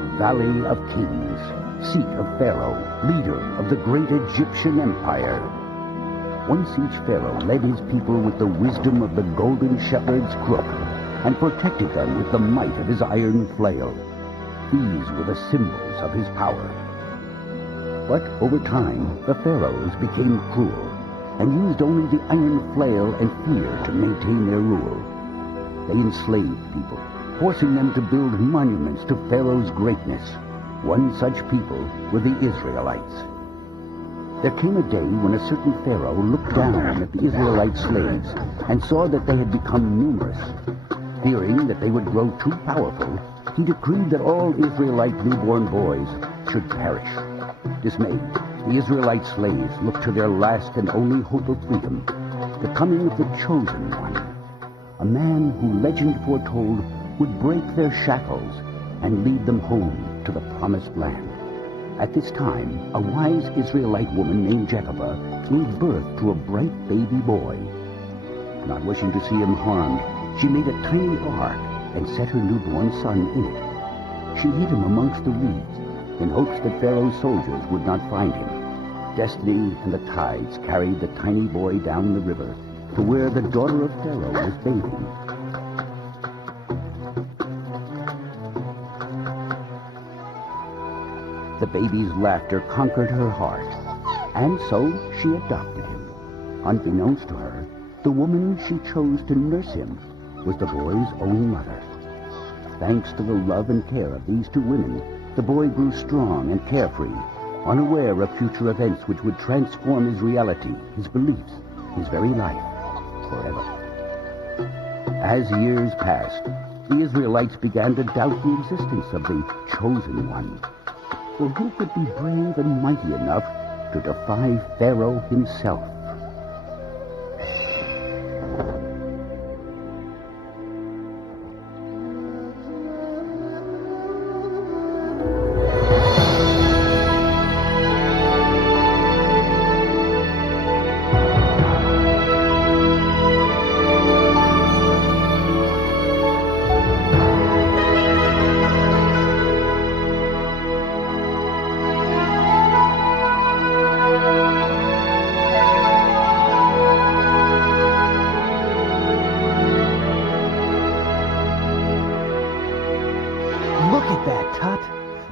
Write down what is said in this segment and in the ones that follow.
the Valley of Kings, seat of Pharaoh, leader of the great Egyptian Empire. Once each pharaoh led his people with the wisdom of the golden shepherd's crook and protected them with the might of his iron flail. These were the symbols of his power. But over time, the pharaohs became cruel and used only the iron flail and fear to maintain their rule. They enslaved people, forcing them to build monuments to Pharaoh's greatness. One such people were the Israelites. There came a day when a certain Pharaoh looked down at the Israelite slaves and saw that they had become numerous. Fearing that they would grow too powerful, he decreed that all Israelite newborn boys should perish. Dismayed, the Israelite slaves looked to their last and only hope of freedom, the coming of the chosen one, a man who legend foretold would break their shackles and lead them home to the promised land. At this time, a wise Israelite woman named Jehovah gave birth to a bright baby boy. Not wishing to see him harmed, she made a tiny ark and set her newborn son in it. She hid him amongst the reeds in hopes that Pharaoh's soldiers would not find him. Destiny and the tides carried the tiny boy down the river to where the daughter of Pharaoh was bathing. The baby's laughter conquered her heart, and so she adopted him. Unbeknownst to her, the woman she chose to nurse him was the boy's own mother. Thanks to the love and care of these two women, the boy grew strong and carefree, unaware of future events which would transform his reality, his beliefs, his very life, forever. As years passed, the Israelites began to doubt the existence of the chosen one. For who could be brave and mighty enough to defy Pharaoh himself?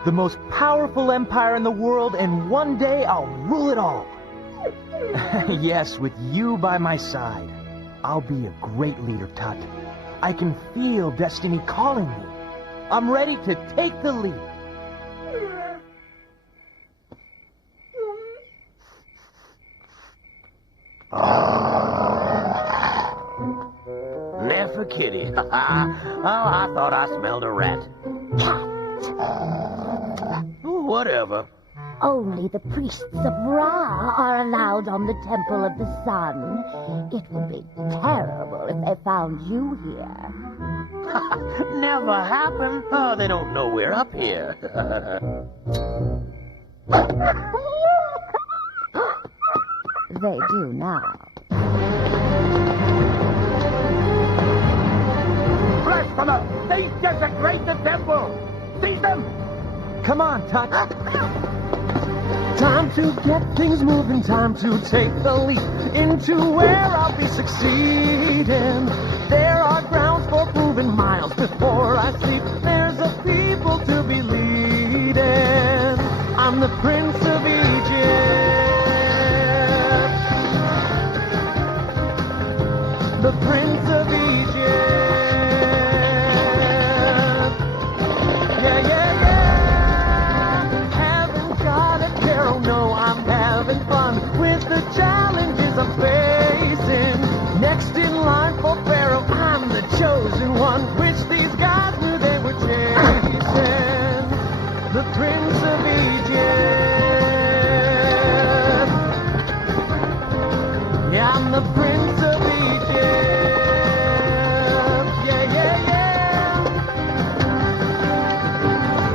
The most powerful empire in the world, and one day I'll rule it all. Yes, with you by my side. I'll be a great leader, Tut. I can feel destiny calling me. I'm ready to take the lead. Never kitty. Oh, I thought I smelled a rat. Whatever. Only the priests of Ra are allowed on the Temple of the Sun. It would be terrible if they found you here. Never happened. Oh, they don't know we're up here. They do now. Blasphemer! They desecrate the temple! Seize them! Come on, Tut. Time to get things moving, time to take the leap into where I'll be succeeding. There are grounds for proving miles before I sleep. There's a people to be leading. I'm the Prince of Egypt. The Prince of Egypt. Challenges I'm facing. Next in line for Pharaoh, I'm the chosen one, which these guys knew they were chasing. The Prince of Egypt. Yeah, I'm the Prince of Egypt. Yeah, yeah, yeah.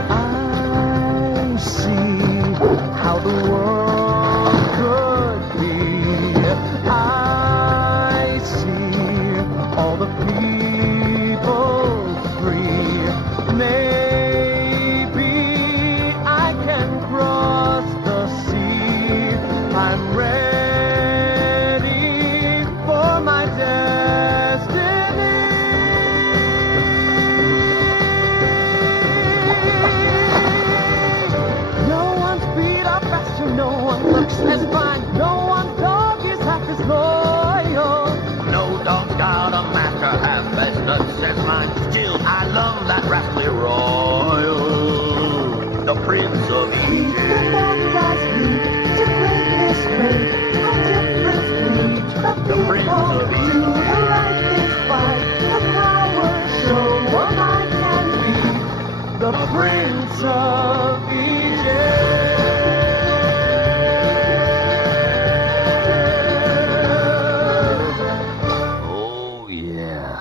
I see how the world able to do the right things fight the power, show what I can be, the Prince of Egypt. Oh, yeah.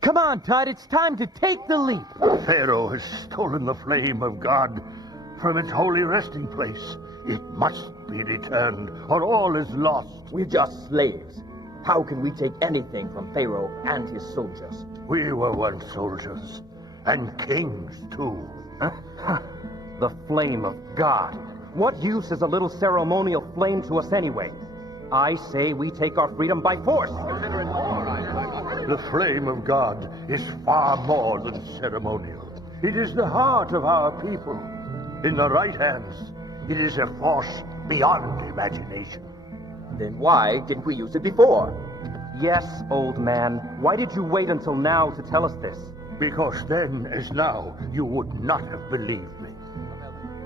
Come on, Tut, it's time to take the leap. Pharaoh has stolen the flame of God from its holy resting place. It must be returned, or all is lost. We're just slaves. How can we take anything from Pharaoh and his soldiers? We were once soldiers, and kings, too. The flame of God. What use is a little ceremonial flame to us anyway? I say we take our freedom by force. The flame of God is far more than ceremonial. It is the heart of our people. In the right hands, it is a force beyond imagination. Then why didn't we use it before? Yes, old man. Why did you wait until now to tell us this? Because then, as now, you would not have believed me.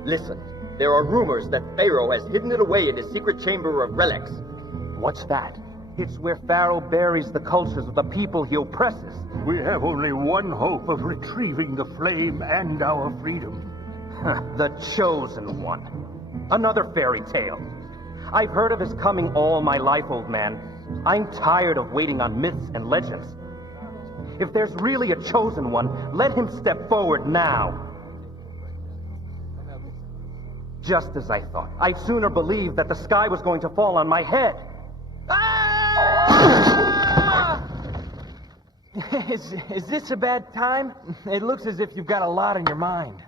Listen, there are rumors that Pharaoh has hidden it away in his secret chamber of relics. What's that? It's where Pharaoh buries the cultures of the people he oppresses. We have only one hope of retrieving the flame and our freedom. The chosen one. Another fairy tale. I've heard of his coming all my life, old man. I'm tired of waiting on myths and legends. If there's really a chosen one, let him step forward now. Just as I thought. I'd sooner believe that the sky was going to fall on my head. Is this a bad time? It looks as if you've got a lot on your mind.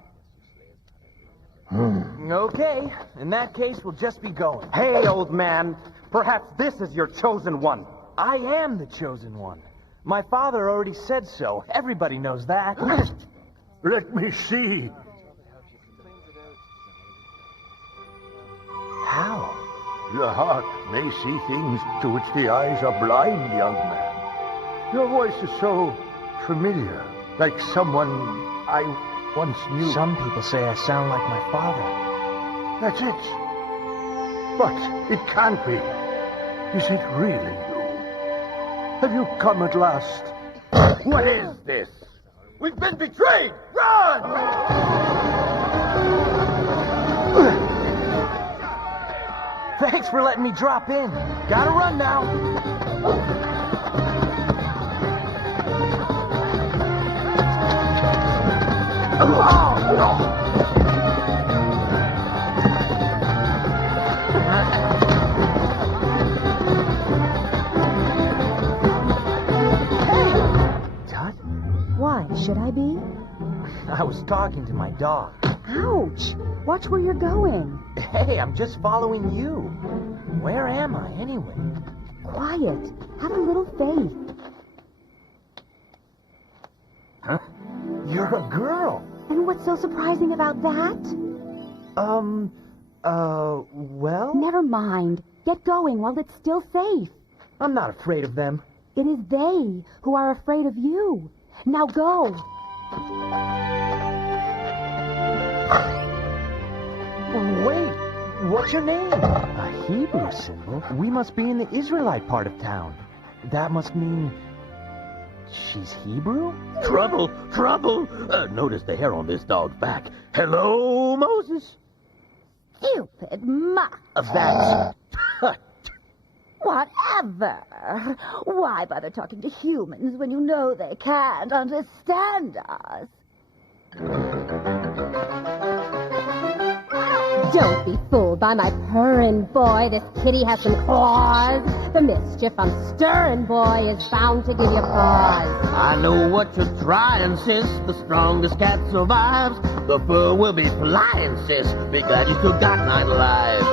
Okay, in that case, we'll just be going. Hey, old man. Perhaps this is your chosen one. I am the chosen one. My father already said so. Everybody knows that. Let me see. How? Your heart may see things to which the eyes are blind, young man. Your voice is so familiar, like someone I once knew. Some people say I sound like my father. That's it. But it can't be. Is it really you? Have you come at last? What is this? We've been betrayed! Run! Thanks for letting me drop in. Gotta run now. Hey! Tut, Why, should I be? I was talking to my dog. Ouch! Watch where you're going. Hey, I'm just following you. Where am I, anyway? Quiet. Have a little faith. Huh? You're a girl. And what's so surprising about that? Well? Never mind. Get going while it's still safe. I'm not afraid of them. It is they who are afraid of you. Now go. Wait, what's your name? A Hebrew symbol? We must be in the Israelite part of town. That must mean she's Hebrew? Trouble, trouble. Notice the hair on this dog's back. Hello, Moses. Stupid mutt. That's Tut. Whatever. Why bother talking to humans when you know they can't understand us? Don't be fooled by my purring, boy. This kitty has some claws. The mischief I'm stirring, boy, is bound to give you pause. I know what you're trying, sis. The strongest cat survives. The fur will be flying, sis. Be glad you still got 9 lives.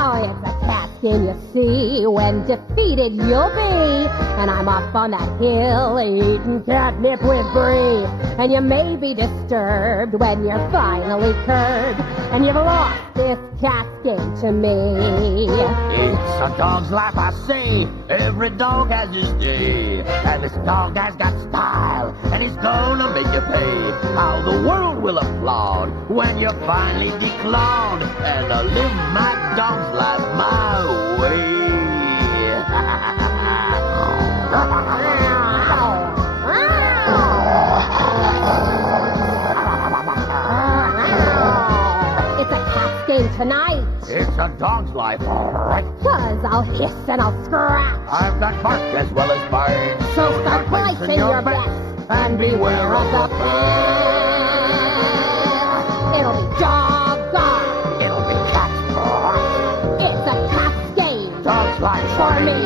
Oh, it's a cat skin, you see. When defeated, you'll be. And I'm up on that hill eating catnip with Brie. And you may be disturbed when you're finally curbed. and you've lost this cat's game to me. It's a dog's life, I say. Every dog has his day. And this dog has got style, and he's gonna make you pay. How the world will applaud when you're finally declawed and live my dog's life my way. It's a cat's game tonight. It's a dog's life, all right. 'Cause I'll hiss and I'll scratch. I've got bark as well as bite. So start placing your bets and beware of the pit. It'll be doggone. It'll be cat's life. It's a cat's game. Dog's life For me.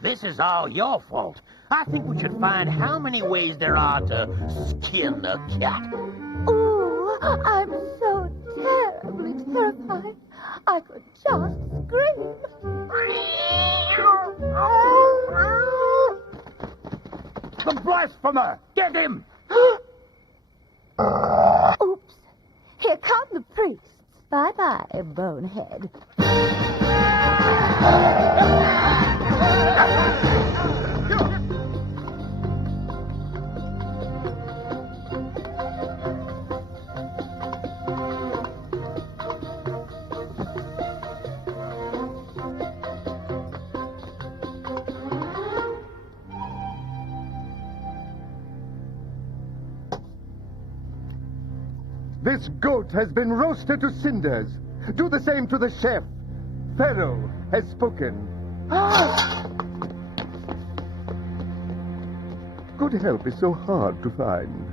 This is all your fault. I think we should find how many ways there are to skin a cat. Ooh, I'm so terribly terrified. I could just scream. The blasphemer! Get him! Oops. Here come the priests. Bye-bye, bonehead. This goat has been roasted to cinders. Do the same to the chef. Pharaoh has spoken. Good help is so hard to find.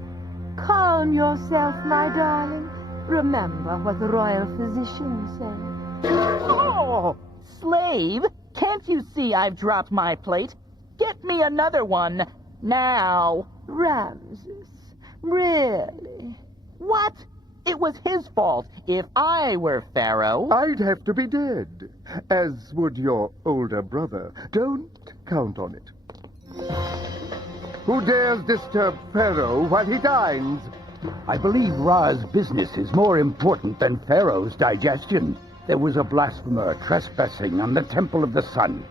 Calm yourself, my darling. Remember what the royal physician said. Oh, slave, can't you see I've dropped my plate? Get me another one, now. Ramses, really? What? It was his fault. If I were Pharaoh... I'd have to be dead, as would your older brother. Don't count on it. Who dares disturb Pharaoh while he dines? I believe Ra's business is more important than Pharaoh's digestion. There was a blasphemer trespassing on the Temple of the Sun.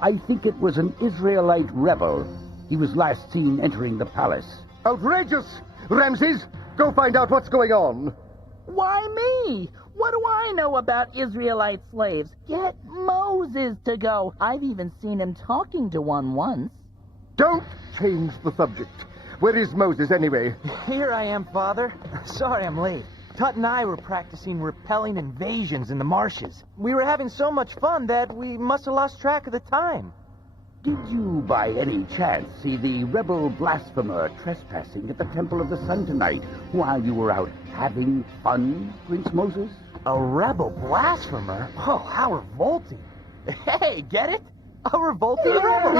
I think it was an Israelite rebel. He was last seen entering the palace. Outrageous! Ramses, go find out what's going on. Why me? What do I know about Israelite slaves? Get Moses to go. I've even seen him talking to one once. Don't change the subject. Where is Moses, anyway? Here I am, Father. Sorry I'm late. Tut and I were practicing repelling invasions in the marshes. We were having so much fun that we must have lost track of the time. Did you, by any chance, see the rebel blasphemer trespassing at the Temple of the Sun tonight while you were out having fun, Prince Moses? A rebel blasphemer? Oh, how revolting. Hey, get it? A revolting rebel.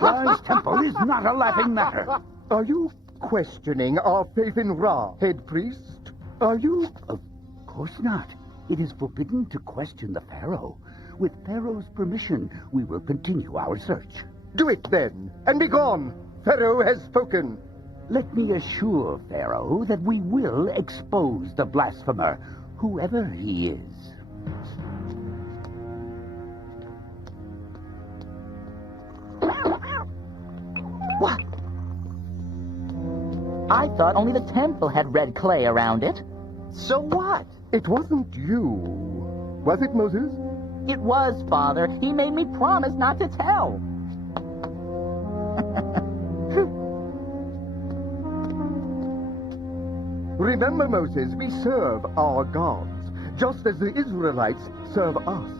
Ra's temple is not a laughing matter. Are you questioning our faith in Ra, head priest? Are you? Of course not. It is forbidden to question the Pharaoh. With Pharaoh's permission, we will continue our search. Do it then, and be gone. Pharaoh has spoken. Let me assure Pharaoh that we will expose the blasphemer, whoever he is. What? I thought only the temple had red clay around it. So what? It wasn't you. Was it, Moses? It was, Father. He made me promise not to tell. Remember, Moses, we serve our gods, just as the Israelites serve us.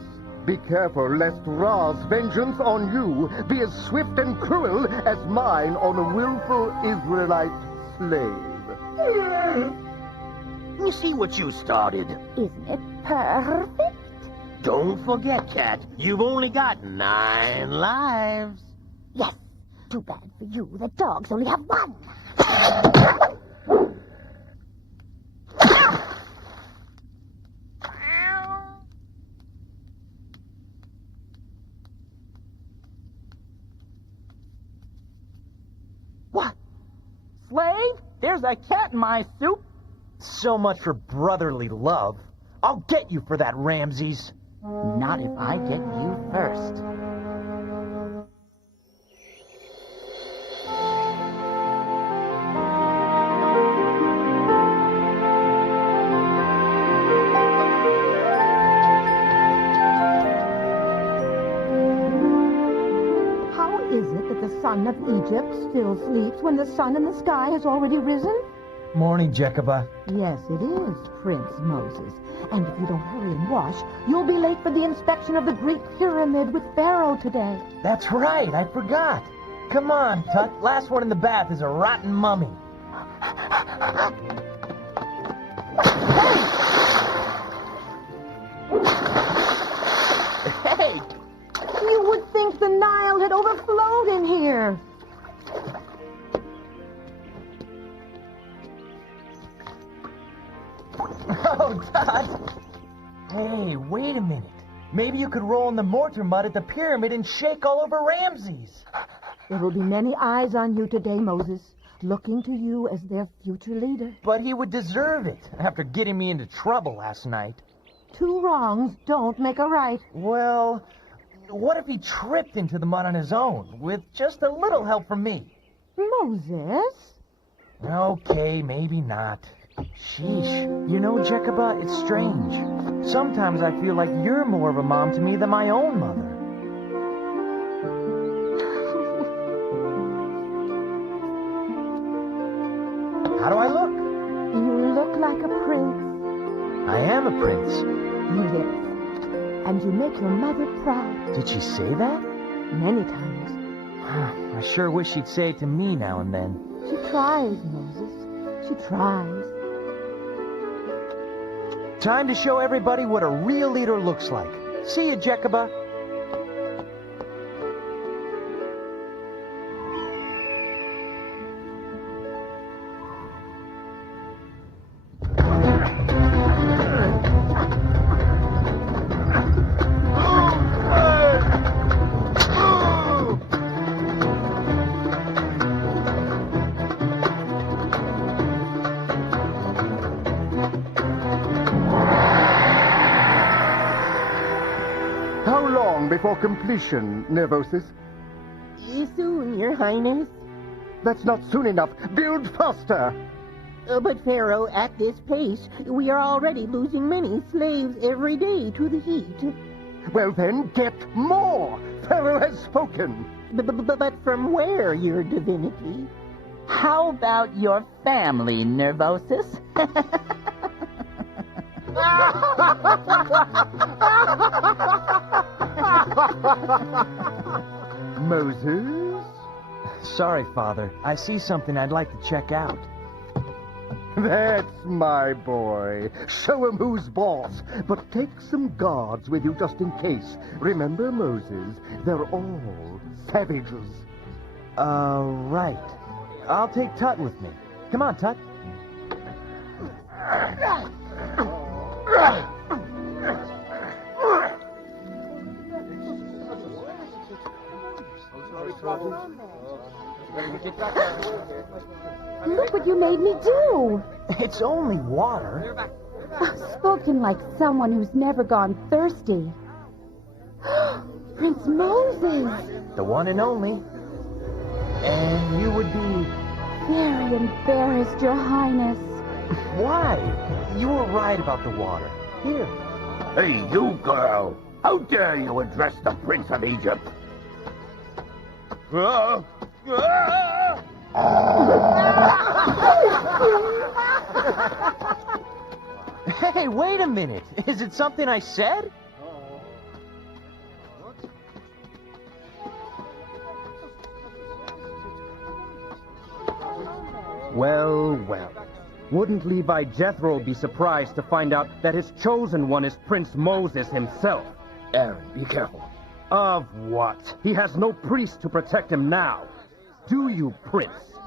Be careful lest Ra's vengeance on you be as swift and cruel as mine on a willful Israelite slave. You see what you started. Isn't it perfect? Don't forget, Cat, you've only got 9 lives. Yes. Too bad for you. The dogs only have 1. slave? There's a cat in my soup. So much for brotherly love. I'll get you for that, Ramses. Not if I get you first. How is it that the son of Egypt still sleeps when the sun in the sky has already risen? Morning, Jekaba. Yes, it is, Prince Moses. And if you don't hurry and wash, you'll be late for the inspection of the Great Pyramid with Pharaoh today. That's right, I forgot. Come on, Tut. Last one in the bath is a rotten mummy. Hey! You would think the Nile had overflowed in here. Oh, Tut! Hey, wait a minute. Maybe you could roll in the mortar mud at the pyramid and shake all over Ramses. There will be many eyes on you today, Moses, looking to you as their future leader. But he would deserve it after getting me into trouble last night. Two wrongs don't make a right. Well, what if he tripped into the mud on his own, with just a little help from me? Moses? Okay, maybe not. Sheesh. You know, Jekaba, it's strange. Sometimes I feel like you're more of a mom to me than my own mother. How do I look? You look like a prince. I am a prince. Yes. And you make your mother proud. Did she say that? Many times. I sure wish she'd say it to me now and then. She tries, Moses. She tries. Time to show everybody what a real leader looks like. See you, Jekaba. Before completion, Nervosis? Soon, Your Highness. That's not soon enough. Build faster! But, Pharaoh, at this pace, we are already losing many slaves every day to the heat. Well then, get more! Pharaoh has spoken! But from where, Your Divinity? How about your family, Nervosis? Moses? Sorry, Father. I see something I'd like to check out. That's my boy. Show him who's boss. But take some guards with you just in case. Remember, Moses, they're all savages. Right. I'll take Tut with me. Come on, Tut. Look what you made me do. It's only water. Spoken like someone who's never gone thirsty. Prince Moses. The one and only. And you would be... Very embarrassed, Your Highness. Why? You were right about the water. Here. Hey, you girl! How dare you address the Prince of Egypt? Hey, wait a minute. Is it something I said? Well, well. Wouldn't Levi Jethro be surprised to find out that his chosen one is Prince Moses himself? Aaron, be careful. Of what? He has no priest to protect him now. Do you, Prince?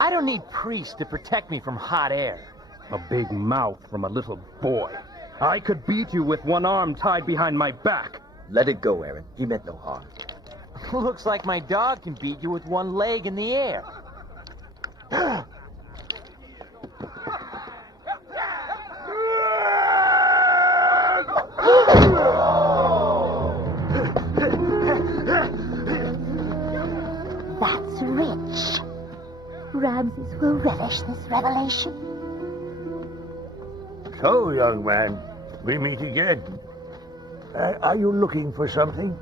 I don't need priests to protect me from hot air. A big mouth from a little boy. I could beat you with one arm tied behind my back. Let it go, Aaron. He meant no harm. Looks like my dog can beat you with one leg in the air. slaves will relish this revelation. So, young man, we meet again. Are you looking for something?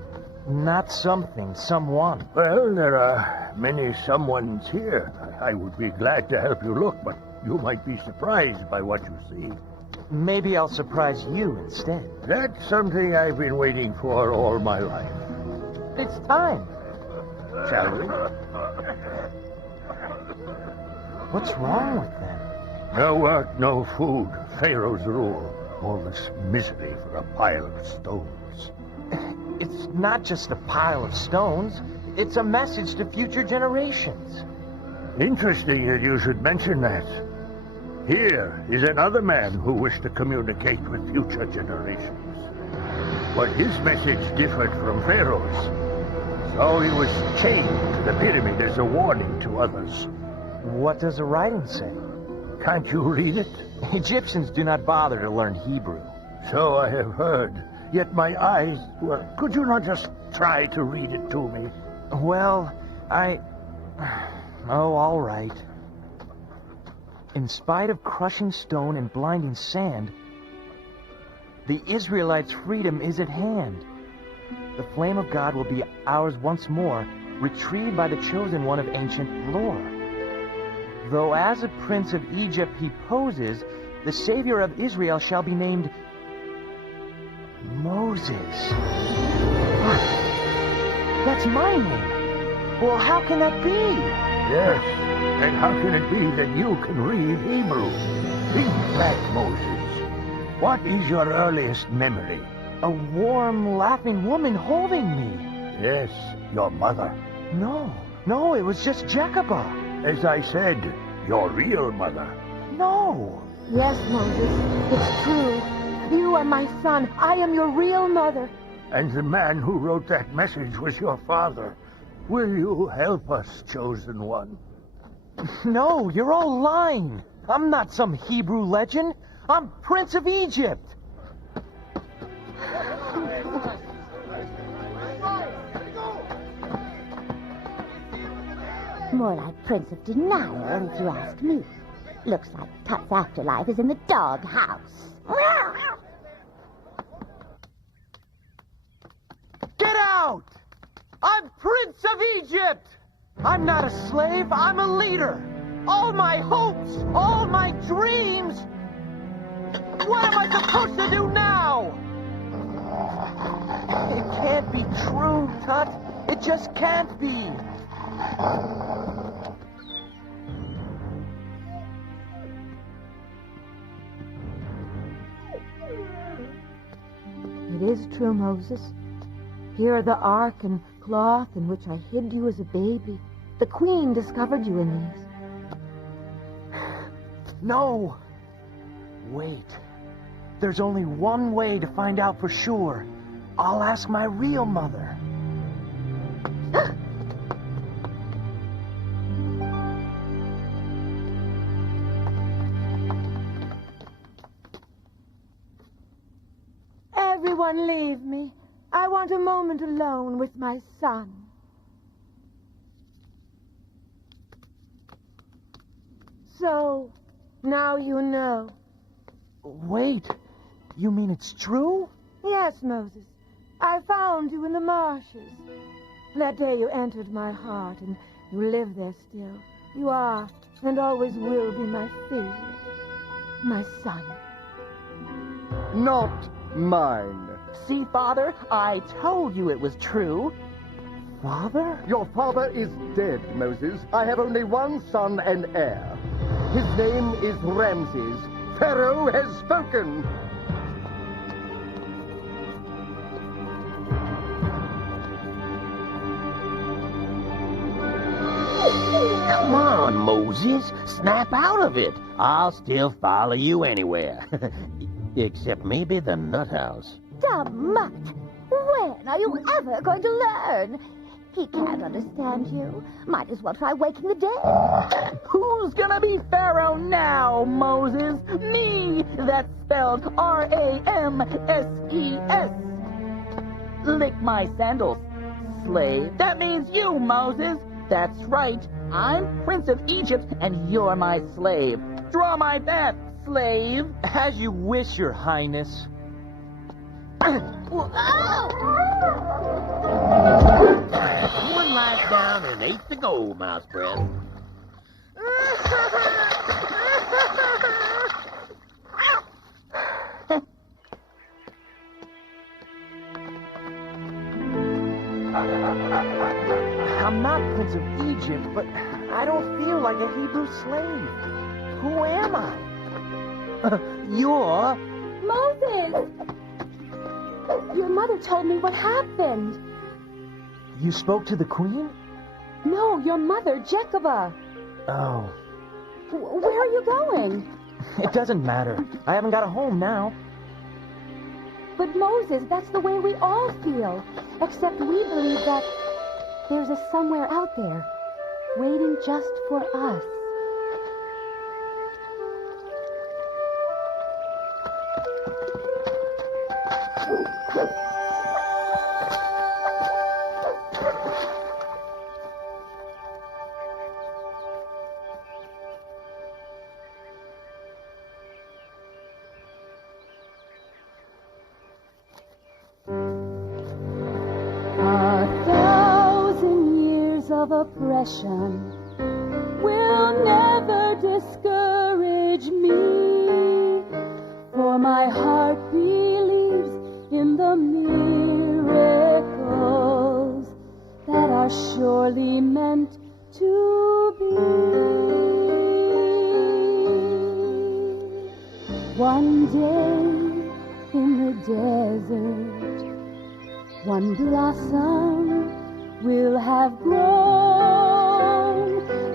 Not something, someone. Well, there are many someones here. I would be glad to help you look, but you might be surprised by what you see. Maybe I'll surprise you instead. That's something I've been waiting for all my life. It's time. Shall we? What's wrong with them? No work, no food. Pharaoh's rule. All this misery for a pile of stones. It's not just a pile of stones. It's a message to future generations. Interesting that you should mention that. Here is another man who wished to communicate with future generations. But his message differed from Pharaoh's. So he was chained to the pyramid as a warning to others. What does the writing say? Can't you read it? Egyptians do not bother to learn Hebrew. So I have heard. Yet my eyes... Well, could you not just try to read it to me? Well, Oh, all right. In spite of crushing stone and blinding sand, the Israelites' freedom is at hand. The flame of God will be ours once more, retrieved by the chosen one of ancient lore. Though as a prince of Egypt he poses, the savior of Israel shall be named Moses. That's my name. Well, how can that be? Yes, and how can it be that you can read Hebrew? Think back, Moses. What is your earliest memory? A warm, laughing woman holding me. Yes, your mother. No, it was just Jacobah. As I said, your real mother. No. Yes, Moses, it's true. You are my son. I am your real mother. And the man who wrote that message was your father. Will you help us, chosen one? No, you're all lying. I'm not some Hebrew legend. I'm Prince of Egypt. More like Prince of Denial, if you ask me. Looks like Tut's afterlife is in the dog house. Get out! I'm Prince of Egypt! I'm not a slave, I'm a leader. All my hopes, all my dreams. What am I supposed to do now? It can't be true, Tut. It just can't be. It is true, Moses. Here are the ark and cloth in which I hid you as a baby. The queen discovered you in these. No. Wait. There's only one way to find out for sure. I'll ask my real mother. Everyone leave me. I want a moment alone with my son. So, now you know. Wait. You mean it's true? Yes, Moses. I found you in the marshes. That day you entered my heart, and you live there still. You are, and always will be my favorite. My son. Not mine. See, Father, I told you it was true. Father? Your father is dead, Moses. I have only one son and heir. His name is Ramses. Pharaoh has spoken. Come on, Moses. Snap out of it. I'll still follow you anywhere. Except maybe the nut house. Dumb mutt! When are you ever going to learn? He can't understand you. Might as well try waking the dead. Who's gonna be Pharaoh now, Moses? Me! That's spelled R-A-M-S-E-S. Lick my sandals, slave. That means you, Moses. That's right. I'm Prince of Egypt, and you're my slave. Draw my death, slave. As you wish, Your Highness. One lies down and 8 to go, Mouse Breath. I'm not Prince of Egypt, but I don't feel like a Hebrew slave. Who am I? You're... Moses! Your mother told me what happened. You spoke to the queen? No, your mother, Jekaba. Oh. Where are you going? It doesn't matter. I haven't got a home now. But Moses, that's the way we all feel. Except we believe that there's a somewhere out there, waiting just for us. Oppression will never discourage me, for my heart believes in the miracles that are surely meant to be. One day in the desert, one blossom will have grown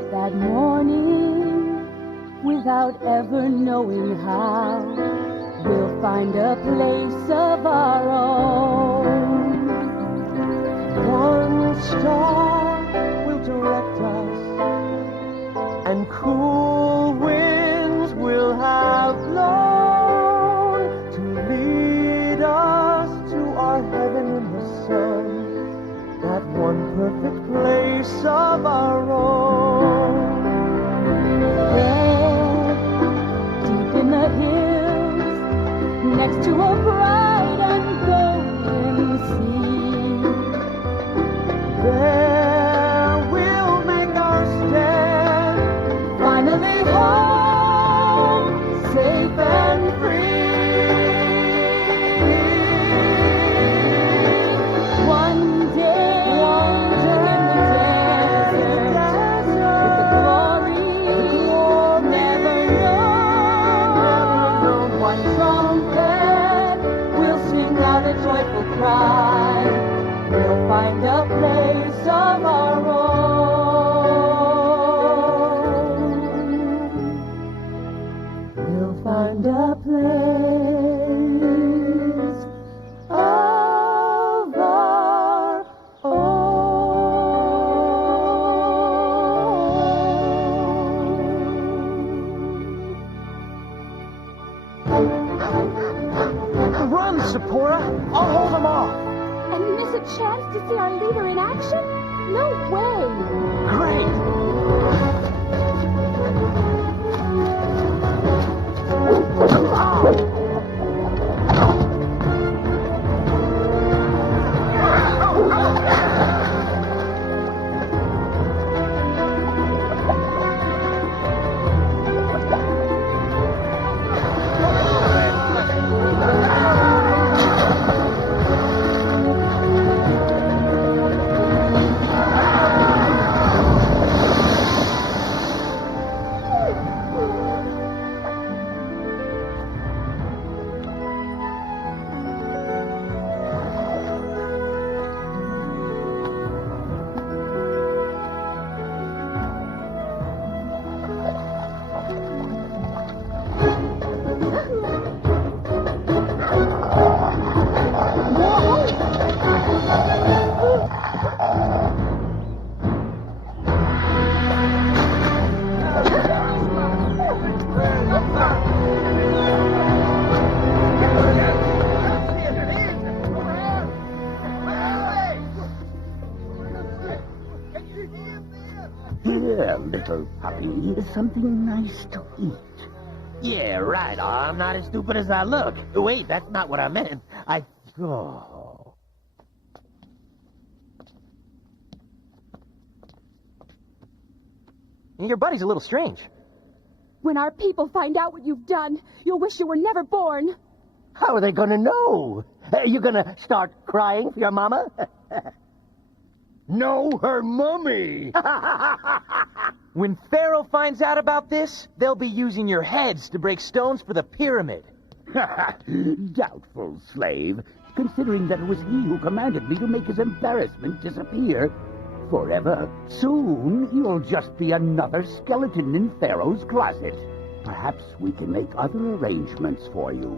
that morning without ever knowing how. We'll find a place of our own. One star will direct us, and cool winds will have blown to lead us to our heaven in the sun. That one perfect place of our own. There, deep in the hills, next to a bright and golden sea, There we'll make our stand, finally home, safe and free. One day in the desert, with the glory never known, one trumpet will sing out a joyful cry. We'll find a place of our own. We'll find a place of our own. Run, Zipporah! I'll hold them off! And miss a chance to see our leader in action? No way! Great! water, puppy. Something nice to eat. Yeah, right. I'm not as stupid as I look. Wait, that's not what I meant. Oh. Your buddy's a little strange. When our people find out what you've done, you'll wish you were never born. How are they gonna know? You gonna start crying for your mama? No, her mummy! When Pharaoh finds out about this, they'll be using your heads to break stones for the pyramid. Doubtful, slave, considering that it was he who commanded me to make his embarrassment disappear forever. Soon, you'll just be another skeleton in Pharaoh's closet. Perhaps we can make other arrangements for you.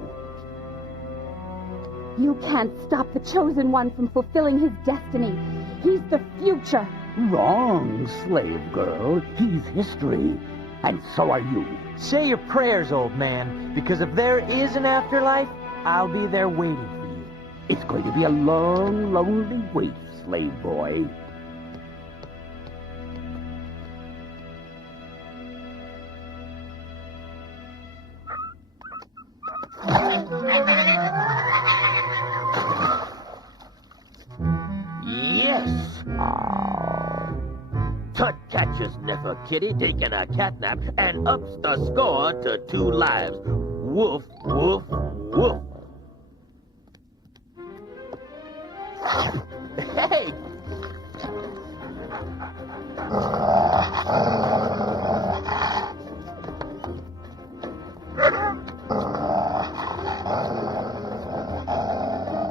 You can't stop the Chosen One from fulfilling his destiny. He's the future. Wrong, slave girl. He's history. And so are you. Say your prayers, old man, because if there is an afterlife, I'll be there waiting for you. It's going to be a long, lonely wait, slave boy. Yes. Tut catches Nefertiti taking a catnap and ups the score to 2 lives. Woof, woof, woof. Hey!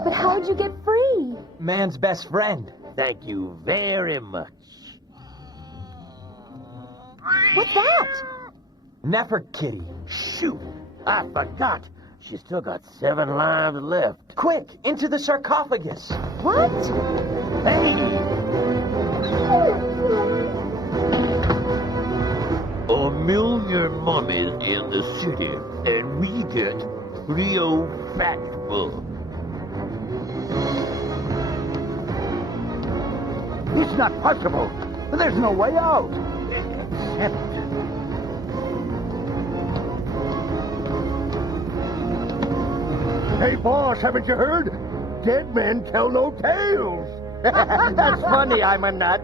But how'd you get free? Man's best friend. Thank you very much. What's that? Nefertiti. Shoot! I forgot. She's still got 7 lives left. Quick, into the sarcophagus. What? Hey! A million mummies in the city, and we get real factful. It's not possible. There's no way out. Except... Hey, boss, haven't you heard? Dead men tell no tales. That's funny, I'm a nut.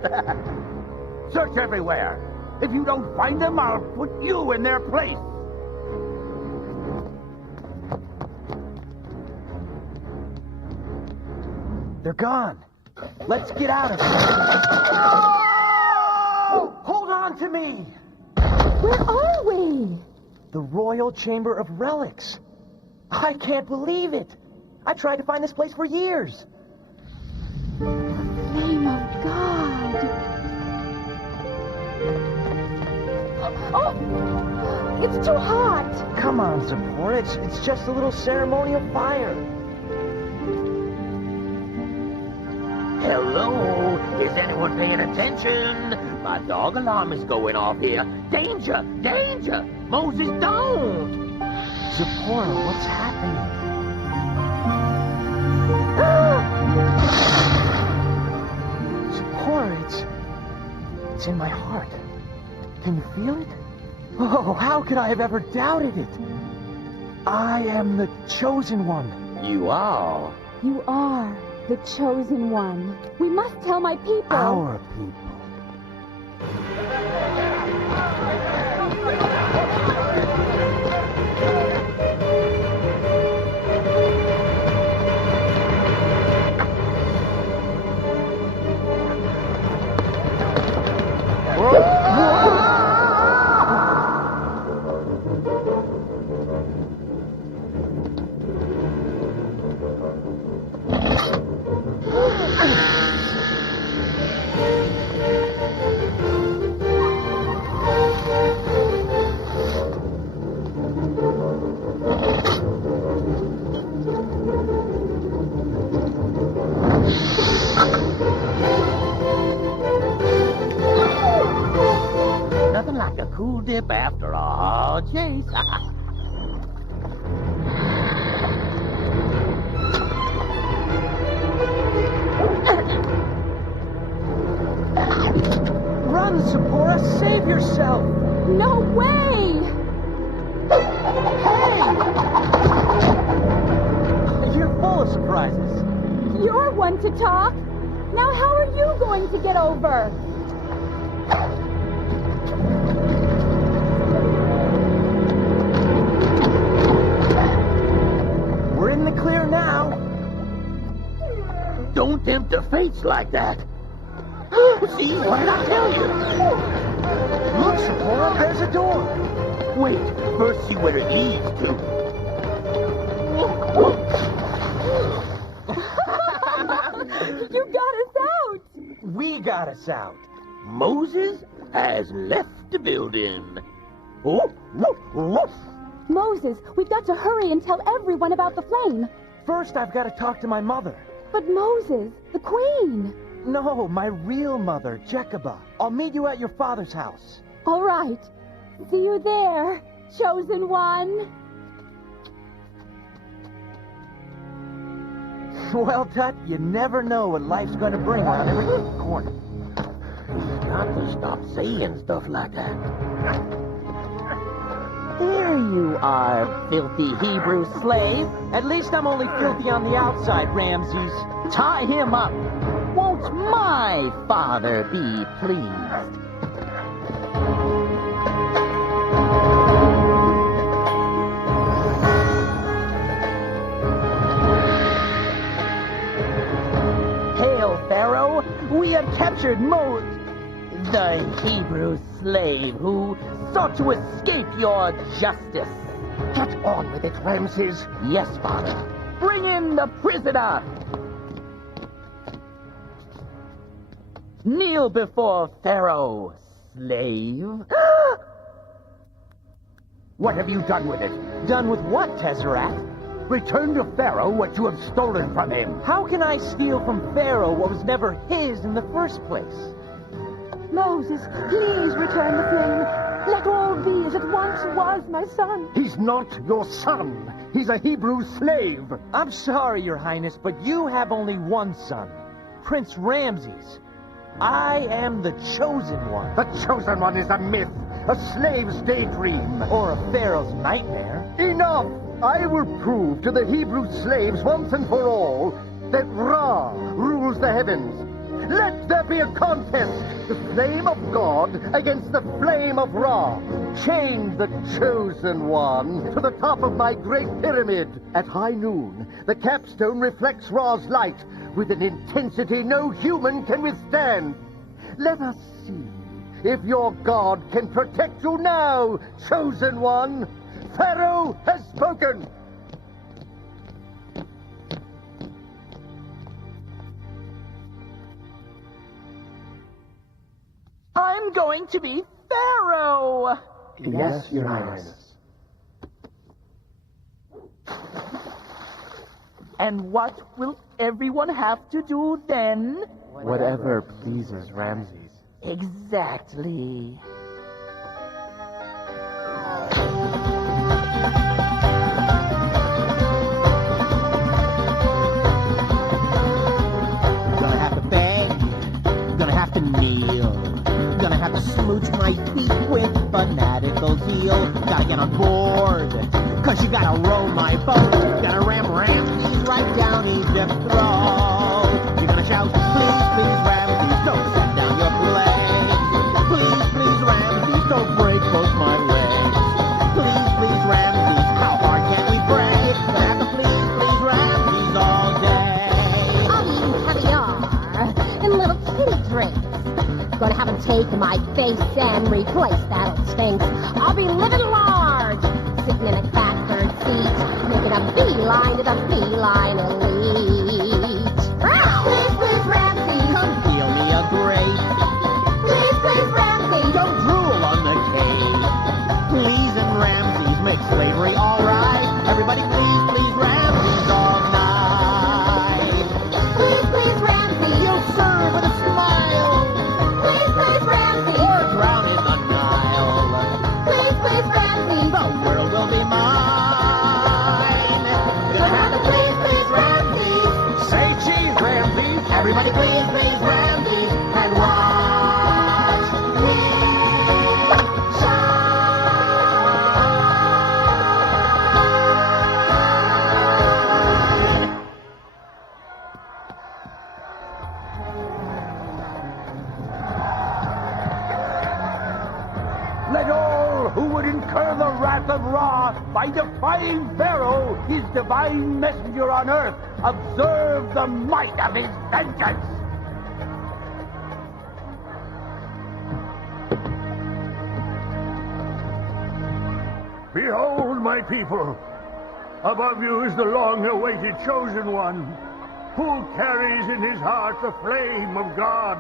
Search everywhere. If you don't find them, I'll put you in their place. They're gone. Let's get out of here. Hold on to me. Where are we? The Royal Chamber of Relics. I can't believe it. I tried to find this place for years. Name of God. Oh, it's too hot. Come on, Zipporah. It's just a little ceremonial fire. Hello? Is anyone paying attention? My dog alarm is going off here. Danger! Danger! Moses, don't! Zipporah, what's happening? Zipporah, it's in my heart. Can you feel it? Oh, how could I have ever doubted it? I am the Chosen One. You are. You are the Chosen One. We must tell my people. Our people. Nothing like a cool dip after a hard chase. Run, Zipporah, save Save yourself! No way! Hey! You're full of surprises. You're one to talk. Now how are you going to get over? We're in the clear now. Don't tempt the fates like that. See, what did I tell you? Look, Sapporo, there's a door. Wait, first see where it leads to. You got us out. We got us out. Moses has left the building. Oh, woof, woof. Moses, we've got to hurry and tell everyone about the flame. First, I've got to talk to my mother. But Moses, the queen. No, my real mother, Jekaba. I'll meet you at your father's house. All right. See you there, chosen one. Well, Tut, you never know what life's going to bring around every corner. You got to stop saying stuff like that. There you are, filthy Hebrew slave. At least I'm only filthy on the outside, Ramses. Tie him up. Won't my father be pleased? Hail, Pharaoh! We have captured the Hebrew slave who sought to escape your justice. Get on with it, Ramses. Yes, father. Bring in the prisoner. Kneel before Pharaoh, slave. What have you done with it? Done with what, Tezzeret? Return to Pharaoh what you have stolen from him. How can I steal from Pharaoh what was never his in the first place? Moses, please return the flame. Let all be as it once was, my son. He's not your son. He's a Hebrew slave. I'm sorry, Your Highness, but you have only one son, Prince Ramses. I am the chosen one. The chosen one is a myth, a slave's daydream. Or a pharaoh's nightmare. Enough! I will prove to the Hebrew slaves once and for all that Ra rules the heavens. Let there be a contest, the flame of God against the flame of Ra. Chain the chosen one to the top of my great pyramid. At high noon, the capstone reflects Ra's light with an intensity no human can withstand. Let us see if your God can protect you now, chosen one. Pharaoh has spoken. I'm going to be Pharaoh. Yes, Your Highness. And what will everyone have to do then? Whatever pleases Ramses. Exactly. Gonna have to beg, gonna have to kneel, gonna have to smooch my feet with fanatical zeal. Gotta get on board, cause you gotta row my boat. Gotta ram Ramses right down Egypt's throat. You're gonna shout, please, please, Ramses, don't set down your blades. Please, please, Ramses, don't break both my legs. Please, please, Ramses, how hard can we break? Gonna have to please, please, Ramses all day. I'll be eating caviar and little kitty drinks. Gonna have him take my face and replace that old sphinx. I'll be living large, sitting in a catbird seat, making a beeline to the feline elite. Please, please, Ramses, Come deal me a grape. please, please, Ramses. Don't drool on the cave. Please and Ramses make slavery all right. Everybody please, please, Ramses all night. Please, please, Ramses. You'll serve with a smile Please, please, Ramses. or drown in the Nile. Please, please, Ramses. The world will be mine. Gonna have to please, please, Ramses. Pharaoh, his divine messenger on earth, observe the might of his vengeance. Behold, my people, above you is the long-awaited chosen one, who carries in his heart the flame of God.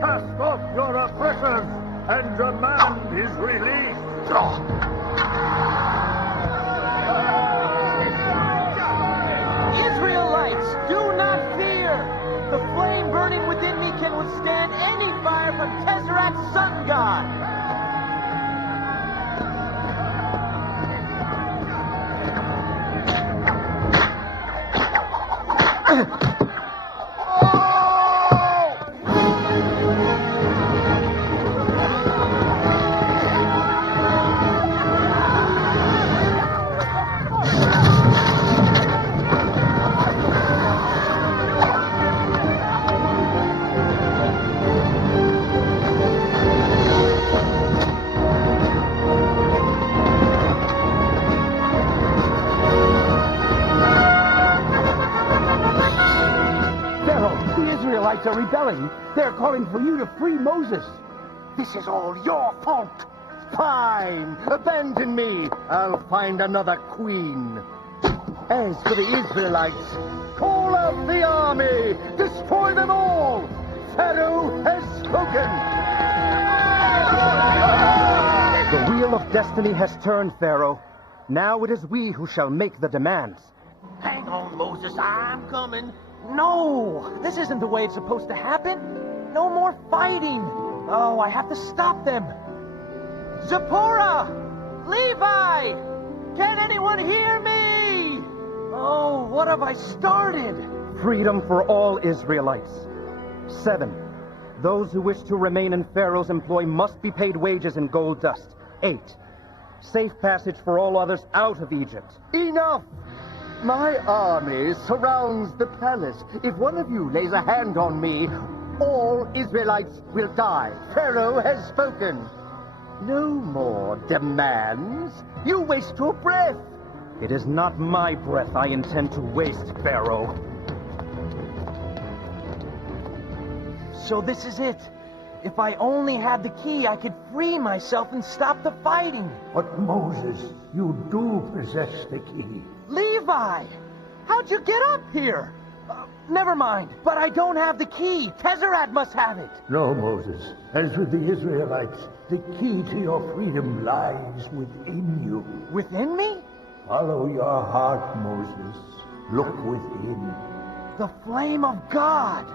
Cast off your oppressors and demand his release. Israelites, do not fear! The flame burning within me can withstand any fire from Tezzerat's sun god! Are rebelling. They're calling for you to free Moses. This is all your fault. Fine. Abandon me. I'll find another queen. As for the Israelites, call out the army. Destroy them all. Pharaoh has spoken. The wheel of destiny has turned, Pharaoh. Now it is we who shall make the demands. Hang on, Moses. I'm coming. No! This isn't the way it's supposed to happen. No more fighting. Oh, I have to stop them. Zipporah! Levi! Can anyone hear me? Oh, what have I started? Freedom for all Israelites. 7. Those who wish to remain in Pharaoh's employ must be paid wages in gold dust. 8. Safe passage for all others out of Egypt. Enough! My army surrounds the palace. If one of you lays a hand on me, all Israelites will die. Pharaoh has spoken. No more demands. You waste your breath. It is not my breath I intend to waste, Pharaoh. So this is it. If I only had the key, I could free myself and stop the fighting. But Moses, you do possess the key. Levi! How'd you get up here? Never mind, but I don't have the key. Tezzerat must have it. No, Moses. As with the Israelites, the key to your freedom lies within you. Within me? Follow your heart, Moses. Look within. The flame of God.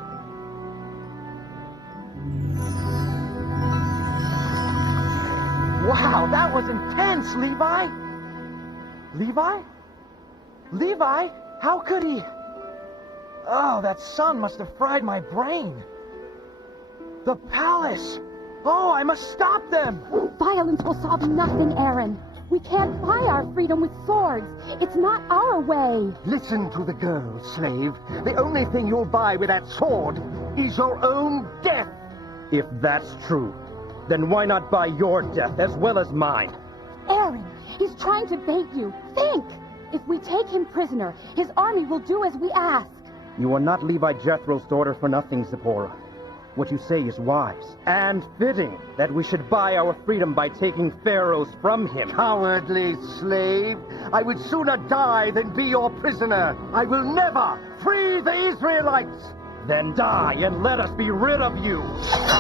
Wow, that was intense, Levi. Levi? Levi? How could he? Oh, that sun must have fried my brain. The palace. Oh, I must stop them. Violence will solve nothing, Aaron. We can't buy our freedom with swords. It's not our way. Listen to the girl, slave. The only thing you'll buy with that sword is your own death. If that's true, then why not buy your death as well as mine? Aaron, he's trying to bait you. Think! If we take him prisoner, his army will do as we ask. You are not Levi Jethro's daughter for nothing, Zipporah. What you say is wise and fitting that we should buy our freedom by taking Pharaoh's from him. Cowardly slave. I would sooner die than be your prisoner. I will never free the Israelites. Then die and let us be rid of you.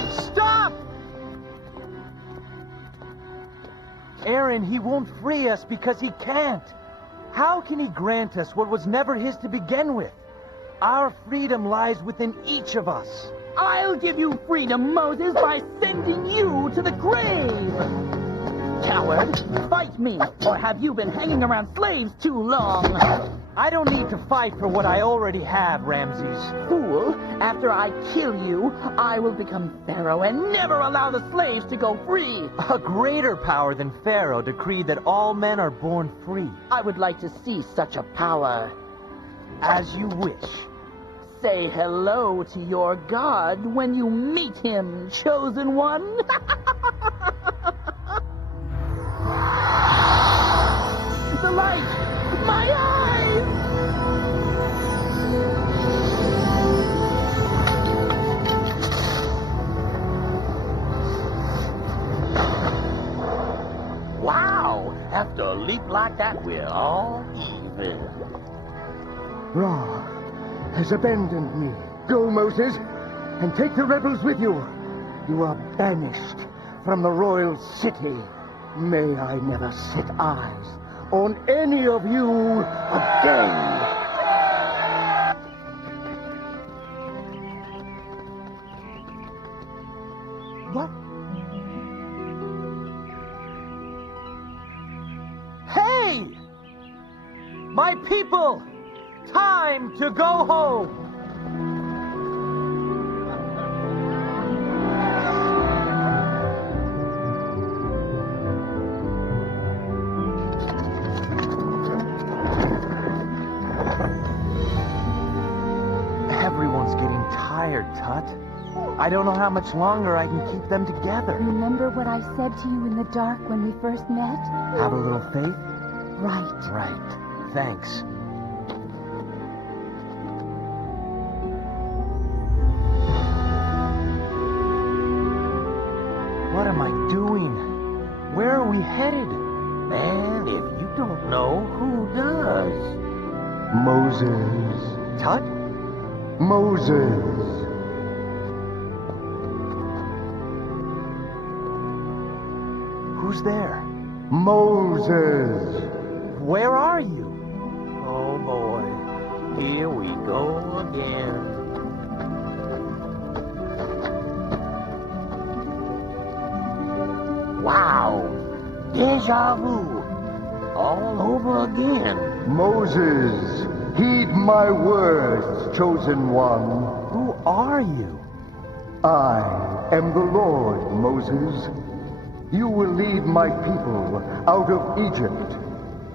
Stop! Aaron, he won't free us because he can't. How can he grant us what was never his to begin with? Our freedom lies within each of us. I'll give you freedom, Moses, by sending you to the grave! Coward, fight me, or have you been hanging around slaves too long? I don't need to fight for what I already have, Ramses. Fool, after I kill you, I will become Pharaoh and never allow the slaves to go free. A greater power than Pharaoh decreed that all men are born free. I would like to see such a power. As you wish. Say hello to your God when you meet him, chosen one. The light! My eyes! like that, we're all even. Ra has abandoned me. Go, Moses, and take the rebels with you. You are banished from the royal city. May I never set eyes on any of you again. What? Hey! My people! Time to go home! Everyone's getting tired, Tut. I don't know how much longer I can keep them together. Remember what I said to you in the dark when we first met? Have a little faith? Right. Right. Thanks. What am I doing? Where are we headed? Man, if you don't know, who does? Moses. Tut? Moses. Who's there? Moses. Where are you? Oh boy, here we go again. Wow, deja vu. All over again. Moses, heed my words, chosen one. Who are you? I am the Lord, Moses. You will lead my people out of Egypt.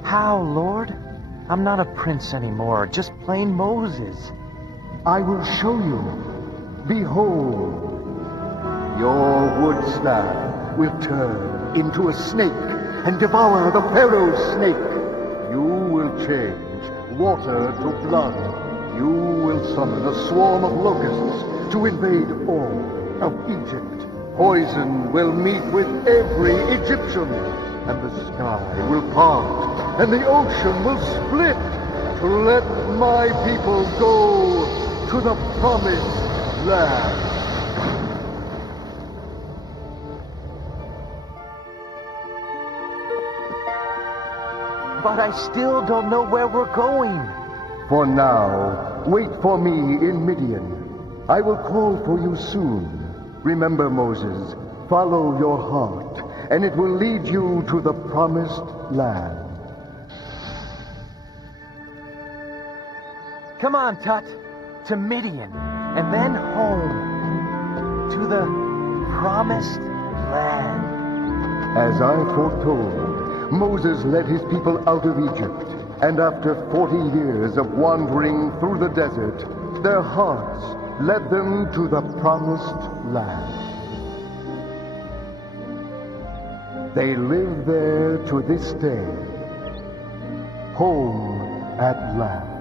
How, Lord? I'm not a prince anymore, just plain Moses. I will show you. Behold, your wood staff will turn into a snake and devour the Pharaoh's snake. You will change water to blood. You will summon a swarm of locusts to invade all of Egypt. Poison will meet with every Egyptian, and the sky will part, and the ocean will split to let my people go to the promised land. But I still don't know where we're going. For now, wait for me in Midian. I will call for you soon. Remember, Moses, follow your heart, and it will lead you to the promised land. Come on, Tut. To Midian, and then home. To the promised land. As I foretold, Moses led his people out of Egypt, and after 40 years of wandering through the desert, their hearts led them to the promised land. They live there to this day. Home at last.